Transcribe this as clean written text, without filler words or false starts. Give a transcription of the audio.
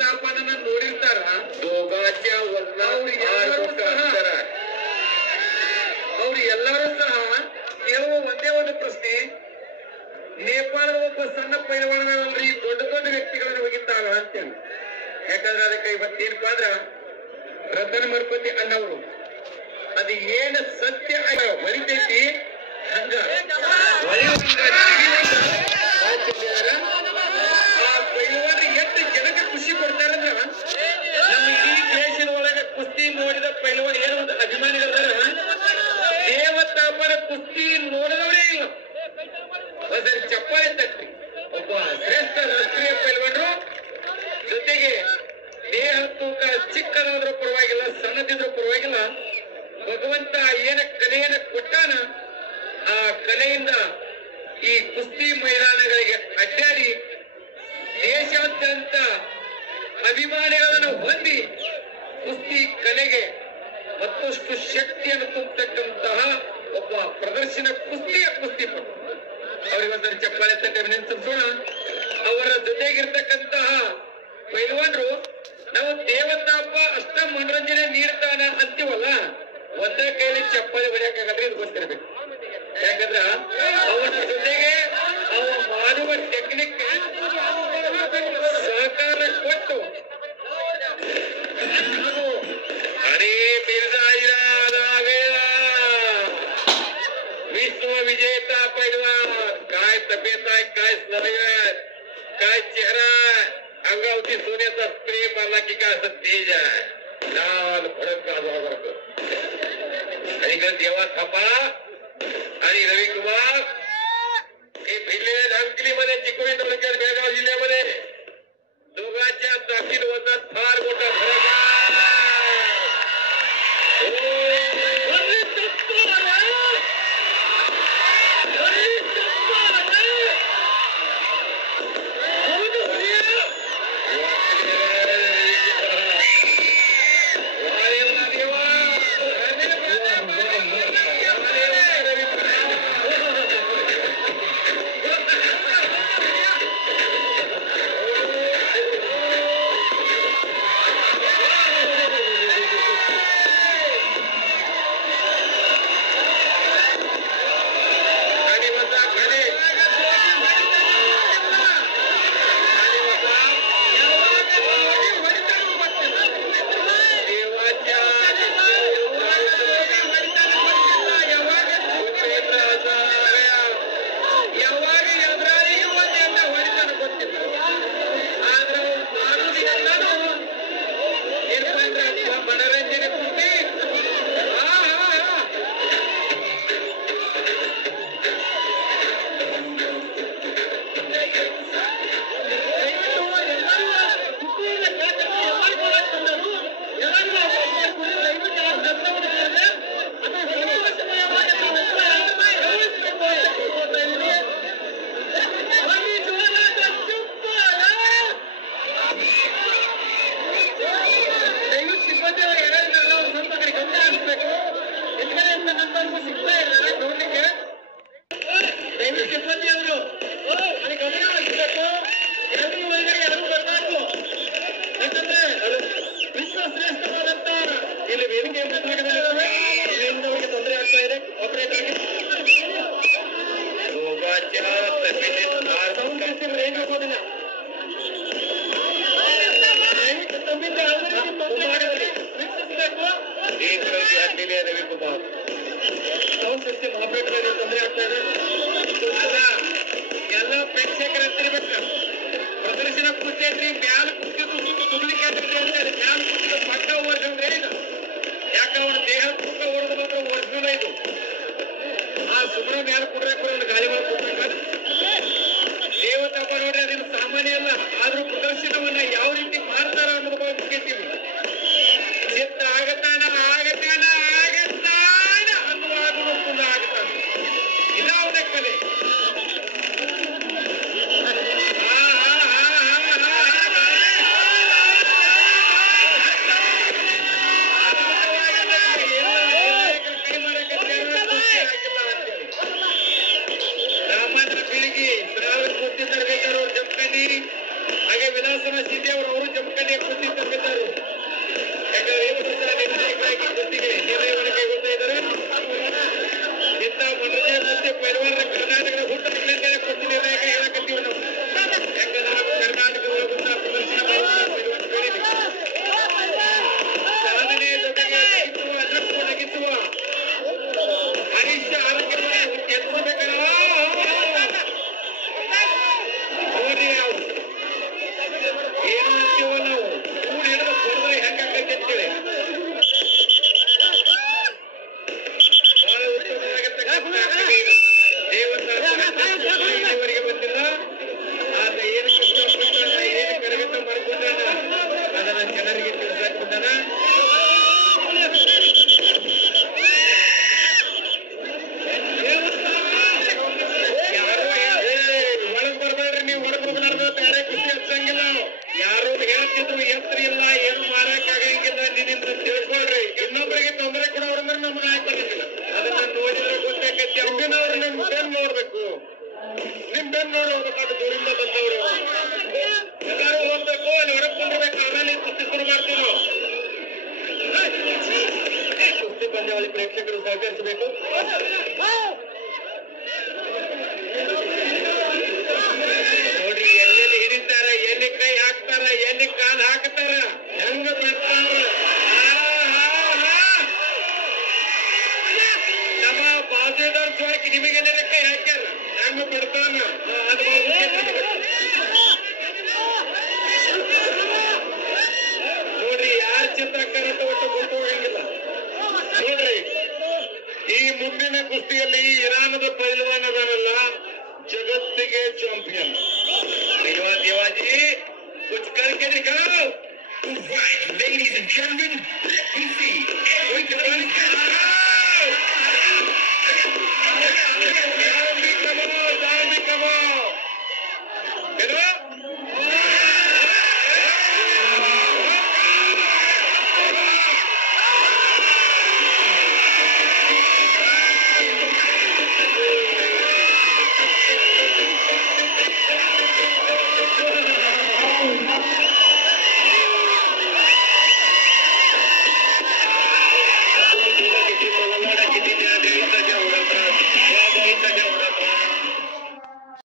ದೇವತಾಪನನ್ನ ನೋಡಿರ್ತಾರ. दोघांच्या वजनात ಅವ್ರು ಎಲ್ಲರೂ ಸಹ ಕೇಳುವ ಒಂದೇ ಒಂದು ಪ್ರಶ್ನೆ, ನೇಪಾಳದ ಒಬ್ಬ ಸಣ್ಣ ಪೈಲವಾನಲ್ರಿ ದೊಡ್ಡ ದೊಡ್ಡ ವ್ಯಕ್ತಿಗಳನ್ನ ಹೋಗಿತ್ತಾರ ಅಂತೇಳಿ. ಯಾಕಂದ್ರೆ ಅದಕ್ಕೆ ಇವತ್ತೇನಪ್ಪ ಅಂದ್ರ ರತನ್ ಮರ್ಪತಿ ಅನ್ನವರು ಅದು ಏನ ಸತ್ಯ ಹೊರಿತೈತಿ ಹಂಗ ಆ ಪೈಲವಾನ್ರು ಎಷ್ಟು ಜನಕ್ಕೆ ಖುಷಿ ಕೊಡ್ತಾರಂದ್ರ, ನಮ್ಮ ಇಡೀ ದೇಶದ ಒಳಗೆ ಕುಸ್ತಿ ನೋಡಿದ ಪೈಲವಾನ್ ಏನೋ ಒಂದು ಅಭಿಮಾನಿಗಳಾರ, ದೇವತಾಪನ ಕುಸ್ತಿ ನೋಡಿದವರೇ ಇಲ್ಲ. ಅದರ ಚಪ್ಪಾಳೆ ತಟ್ಟಿ ಒಬ್ಬ ಶ್ರೇಷ್ಠ ರಾಷ್ಟ್ರೀಯ ಪೈಲ್ವಾನರು ಜೊತೆಗೆ ದೇಹ ತೂಕ ಚಿಕ್ಕದಾದ್ರೂ ಪರವಾಗಿಲ್ಲ, ಸಣ್ಣದಿದ್ರೂ ಪರವಾಗಿಲ್ಲ, ಭಗವಂತ ಏನ ಕಲೆಯನ್ನ ಕೊಟ್ಟಾನ ಆ ಕಲೆಯಿಂದ ಈ ಕುಸ್ತಿ ಮೈದಾನಗಳಿಗೆ ಅಡ್ಡಾಡಿ ದೇಶಾದ್ಯಂತ ಅಭಿಮಾನಿಗಳನ್ನು ಹೊಂದಿ ಕುಸ್ತಿ ಕಲೆಗೆ ಮತ್ತಷ್ಟು ಶಕ್ತಿಯನ್ನು ತುಂಬತಕ್ಕಂತಹ ಒಬ್ಬ ಪ್ರದರ್ಶನ ಕುಸ್ತಿಪಟು. ಅವರಿಗೊಂದು ಚಪ್ಪಾಳೆ ತಟ್ಟೆ ಅಭಿನಂದಿಸೋಣ. ಅವರ ಜೊತೆಗಿರ್ತಕ್ಕಂತಹ ಪೈಲ್ವಾನರು ನಾವು ದೇವತಾಪ ಅಷ್ಟ ಮನೋರಂಜನೆ ನೀಡ್ತಾನ ಅಂತೀವಲ್ಲ, ಒಂದೇ ಕೈಲಿ ಚಪ್ಪಾಳೆ ಹೊಡೆಯಕ್ಕಾಗದ್ರೆ ಇದು ಗೊತ್ತಿರಬೇಕು. ಯಾಕಂದ್ರ ಅವನ ಜೊತೆಗೆ ಅವ ಮಾಡುವ ಟೆಕ್ನಿಕ್ ಸಹಕಾರ ಕೊಟ್ಟು अरे बिरजा विश्व विजेता पैलवान, काय तब्येत आहे, काय सवय आहे, काय चेहरा आहे, अंगावरती सोन्याचा स्प्रे मारला की काय असं तेज आहे, लाल भडक गाजवासारखं. आणि इकडे देवा थापा आणि रविकुमार हे भिडलेल्या धामकिलीमध्ये, चिकोडी तालुक्यात, बेळगाव जिल्ह्यामध्ये दोघांच्या ताकद वजनात फार मोठा फरक आहे. ವಿಲಾಸನ ಸಿದ್ದಿಯವರು ಜಮ್ಮಕಂಡಿ ಕುಸ್ತಿ ತಪ್ಪಿದ್ದಾರೆ. ಯಾಕಂದ್ರೆ ಏನು ಸಹ ನಿರ್ಣಾಯಕರಾಗಿ ಕುಸ್ತಿಗೆ ನಿರ್ಣಯವನ್ನು ಕೈಗೊಳ್ತಾ ಇದ್ದಾರೆ. ಇಂಥ ಮನೋಜಯ ಕುಸ್ತಿ ಪೈಲ್ವಾನರ ಕರ್ನಾಟಕದ ಹುಟ್ಟ ಕುಸ್ತಿ ನಿರ್ಣಾಯಕ ಹೇಳಕತ್ತೀವಿ ನಾವು. ಯಾಕಂದ್ರೆ ನಾವು ಕರ್ನಾಟಕ ಪ್ರದರ್ಶನ ಸಾಧನೆ ಜೊತೆಗೆ ನಗಿಸುವ ಹರೀಶ್ ಆರೋಗ್ಯವಾಗಿ ಎತ್ತಿಸಬೇಕಲ್ಲ ನೋಡಿ. ನಾವು ಏನು ಅಂತೀವೋ ನಾವು ಕೂಡಿ ಹಿಡಿದು ಕೊಡಿದ್ರೆ ಹೆಂಗಾಗೈತೆ ಅಂತೇಳಿ ಬಹಳ ಉತ್ತಮವಾಗಿರ್ತಕ್ಕಂಥ ದೇವರಿಗೆ ಬಂದಿಲ್ಲ. ಆದ್ರೆ ಏನು ಕಷ್ಟಪಟ್ಟ ಏನು ಕರಗತ ಮಾಡ್ಕೊಂಡಾನ ಅದನ್ನ ಜನರಿಗೆ ತಿಳಿಸಾಕ್ ಬಂದಾನ. ಒಳಗ್ ಬರ್ಬೇಡ್ರಿ ನೀವು, ಹೊರಗ್ ಹೋಗ್ಲಾರ್ದು ಬೇರೆ ಖುಷಿ ಹಚ್ಚಂಗಿಲ್ಲ. ಯಾರು ಹೇಳ್ತಿದ್ರು ಯಂತ್ರ ಇಲ್ಲ, ಏನು ಮಾಡಕ್ ಆಗಂಗಿಲ್ಲ, ನಿನ್ನಿಂದ ತಿಳ್ಕೊಳ್ರಿ. ಇನ್ನೊಬ್ಬರಿಗೆ ತೊಂದರೆ ಕೊಡೋರಂದ್ರೆ ನಮ್ಗೆ ಹಾಕಿಲ್ಲ. ಅದನ್ನ ನೋಡಿದ್ರೆ ಗೊತ್ತಾಗತ್ತೆ. ಅವ್ರು ನಿಮ್ ಬೆನ್ ನೋಡ್ಬೇಕು, ನಿಮ್ ಬೆನ್ ನೋಡಿ ಹೋಗ್ಬೇಕಾದ್ರೆ ದೂರಿಂದ ಬಂದವರು ಎಲ್ಲಾರು ಹೋಗ್ಬೇಕು. ಅಲ್ಲಿ ಹೊರಗ್ ಬಂದಿರ್ಬೇಕು. ಆಮೇಲೆ ಕುಸ್ತಿ ಶುರು ಮಾಡ್ತೀವಿ ನಾವು. ಕುಸ್ತಿ ಪಂದ್ಯಾವಳಿ ಪ್ರೇಕ್ಷಕರು ಸಹಕರಿಸಬೇಕು. ನೋಡ್ರಿ ಎಲ್ಲೆಲ್ಲಿ ಹಿಡಿತಾರ, ಎಲ್ಲಿ ಕೈ ಹಾಕ್ತಾರ, ಎಲ್ಲಿ ಕಾಲ್ ಹಾಕ್ತಾರ, ಹೆಂಗ ಬಿಡ್ತಾರ. ನಮ್ಮ ಬಾಜುದಾರ್ ಚೋಳಕ್ಕೆ ನಿಮಗೆಲ್ಲ ಕೈ ಹಾಕ್ಯಾರ, ಹೆಂಗ ಬಿಡ್ತಾನ. ಅದು ನೋಡ್ರಿ ಯಾರ ಚಿತ್ರಕರ ಒಟ್ಟು ಗೊತ್ತು ಹೋಗಂಗಿಲ್ಲ. ನೋಡ್ರಿ ಈ ಮುಂದಿನ ಕುಸ್ತಿಯಲ್ಲಿ ಇರಾನದ ಪೈಲ್ವಾನ್ ಅದನಲ್ಲ, ಜಗತ್ತಿಗೆ ಚಾಂಪಿಯನ್ ದೇವಾಜಿ कुछ करके दिखाओ. Ladies and gentlemen, let me see.